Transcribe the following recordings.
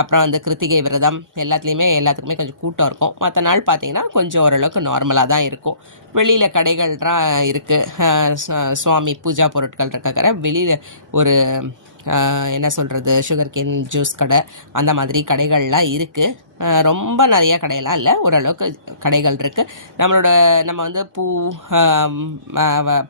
அப்புறம் அந்த கிருத்திகை விரதம் எல்லாத்துலேயுமே எல்லாத்துக்குமே கொஞ்சம் கூட்டம் இருக்கும். மற்ற நாள் பார்த்தீங்கன்னா கொஞ்சம் ஓரளவுக்கு நார்மலாக தான் இருக்கும். வெளியில் கடைகள்லாம் இருக்குது சுவாமி பூஜா பொருட்கள் இருக்கிற வெளியில் ஒரு என்ன சொல்கிறது சுகர் கேன் ஜூஸ் கடை அந்த மாதிரி கடைகள்லாம் இருக்குது ரொம்ப நிறைய கடையெல்லாம் இல்லை. ஓரளவுக்கு கடைகள் இருக்குது நம்மளோட நம்ம வந்து பூ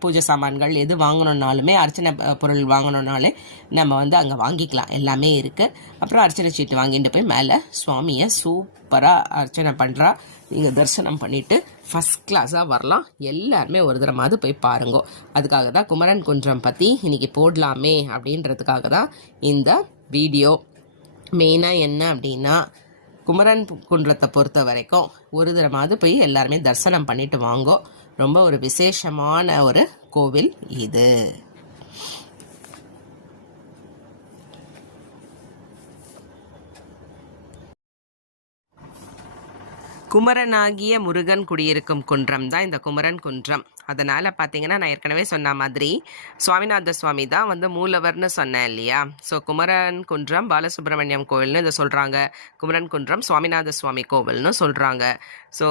பூஜை சாமான்கள் எது வாங்கணுன்னாலுமே அர்ச்சனை பொருள் வாங்கணுன்னாலே நம்ம வந்து அங்கே வாங்கிக்கலாம். எல்லாமே இருக்குது அப்புறம் அர்ச்சனை சீட்டு வாங்கிட்டு போய் மேலே சுவாமியை சூப்பராக அர்ச்சனை பண்ணுறா நீங்கள் தரிசனம் பண்ணிவிட்டு ஃபஸ்ட் கிளாஸாக வரலாம். எல்லாருமே ஒரு தடமாவது போய் பாருங்க. அதுக்காக தான் குமரன் குன்றம் பற்றி இன்றைக்கி போடலாமே அப்படின்றதுக்காக தான் இந்த வீடியோ. மெயினாக என்ன அப்படின்னா குமரன் குன்றத்தை பொறுத்த வரைக்கும் ஒரு தடமாவது போய் எல்லாருமே தரிசனம் பண்ணிட்டு வாங்கோ. ரொம்ப ஒரு விசேஷமான ஒரு கோவில் இது. குமரனாகிய முருகன் குடியிருக்கும் குன்றம் தான் இந்த குமரன் குன்றம். அதனால் பார்த்தீங்கன்னா நான் ஏற்கனவே சொன்ன மாதிரி சுவாமிநாத சுவாமி தான் வந்து மூலவர்னு சொன்னேன் இல்லையா? ஸோ குமரன் குன்றம் பாலசுப்ரமணியம் கோவில்னு இதை சொல்கிறாங்க குமரன் குன்றம் சுவாமிநாத சுவாமி கோவில்னு சொல்கிறாங்க ஸோ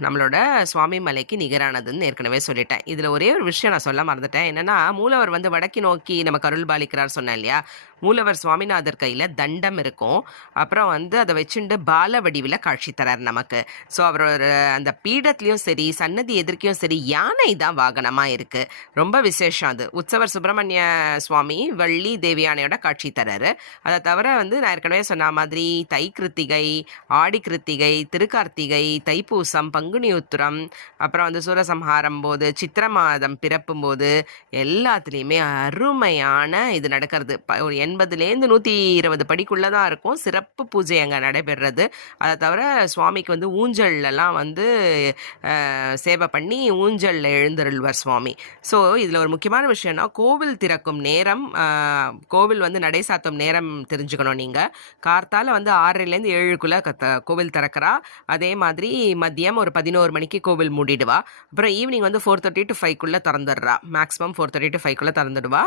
நம்மளோட சுவாமி மலைக்கு நிகரானதுன்னு ஏற்கனவே சொல்லிட்டேன். இதில் ஒரே ஒரு விஷயம் நான் சொல்ல மறந்துட்டேன். என்னென்னா மூலவர் வந்து வடக்கு நோக்கி நம்ம கருள் பாலிக்கிறார் சொன்னேன் இல்லையா? மூலவர் சுவாமிநாதர் கையில் தண்டம் இருக்கும். அப்புறம் வந்து அதை வச்சுண்டு பால வடிவில் காட்சி தரார் நமக்கு. ஸோ அவரோட அந்த பீடத்துலேயும் சரி சன்னதி எதிர்க்கையும் சரி யானை தான் வாகனமாக இருக்குது ரொம்ப விசேஷம் அது. உற்சவர் சுப்பிரமணிய சுவாமி வள்ளி தேவியானையோட காட்சி தராரு. அதை தவிர வந்து நான் ஏற்கனவே சொன்ன மாதிரி தை கிருத்திகை ஆடி கிருத்திகை திருக்கார்த்திகை தைப்பூசம் பங்குனி உத்திரம் அப்புறம் வந்து சூரசம்ஹாரம் போது சித்திர மாதம் பிறப்பும் போது எல்லாத்துலேயுமே அருமையான இது நடக்கிறது. ப- ஒரு எண்பதுலேருந்து நூற்றி இருபது படிக்குள்ளே தான் இருக்கும். சிறப்பு பூஜை அங்கே நடைபெறுறது. அதை தவிர சுவாமிக்கு வந்து ஊஞ்சல்லாம் வந்து சேவை பண்ணி ஊஞ்சலில் எழுந்தருள்வர் சுவாமி. ஸோ இதில் ஒரு முக்கியமான விஷயம்னா கோவில் திறக்கும் நேரம் கோவில் வந்து நடை சாத்தும் நேரம் தெரிஞ்சுக்கணும் நீங்கள் கார்த்தால் வந்து ஆறரைலேருந்து ஏழுக்குள்ளே கத்த கோவில் திறக்கிறா. அதே மாதிரி மதியம் ஒரு பதினோரு மணிக்கு கோவில் மூடிடுவா. அப்புறம் ஈவினிங் வந்து ஃபோர் தேர்ட்டி டு ஃபைவ்க்குள்ளே திறந்துடுறா. மேக்ஸிமம் ஃபோர் தேர்ட்டி டு ஃபைவ்க்குள்ளே திறந்துடுவா.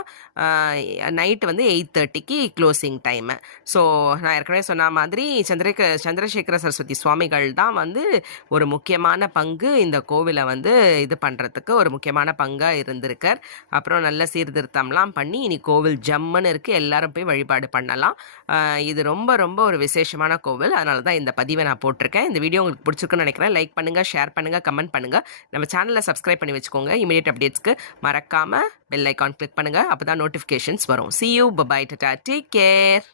நைட்டு வந்து எயிட் தேர்ட்டிக்கு க்ளோசிங் டைமு ஸோ நான் ஏற்கனவே சொன்ன மாதிரி சந்திரக சந்திரசேகர சரஸ்வதி சுவாமிகள் தான் வந்து ஒரு முக்கியமான பங்கு இந்த கோவிலை வந்து இது பண்ணுறதுக்கு ஒரு முக்கியமான பங்காக இருந்திருக்கார். அப்புறம் நல்ல சீர்திருத்தம்லாம் பண்ணி இனி கோவில் ஜம்முன்னு இருக்குது எல்லாரும் போய் வழிபாடு பண்ணலாம். இது ரொம்ப ரொம்ப ஒரு விசேஷமான கோவில். அதனால தான் இந்த பதிவை நான் போட்டிருக்கேன். இந்த வீடியோ உங்களுக்கு பிடிச்சிருக்குன்னு நினைக்கிறேன். லைக் பண்ணுங்கள் ஷேர் பண்ணுங்கள் கமெண்ட் பண்ணுங்கள் நம்ம சேனலை சப்ஸ்கிரைப் பண்ணி வச்சுக்கோங்க. இமீடியட் அப்டேட்ஸ்க்கு மறக்காமல் பெல் ஐக்கான் கிளிக் பண்ணுங்கள் அப்போ தான் நோட்டிஃபிகேஷன்ஸ் வரும். சி யூ பபாய் டட்டா டேக் கேர்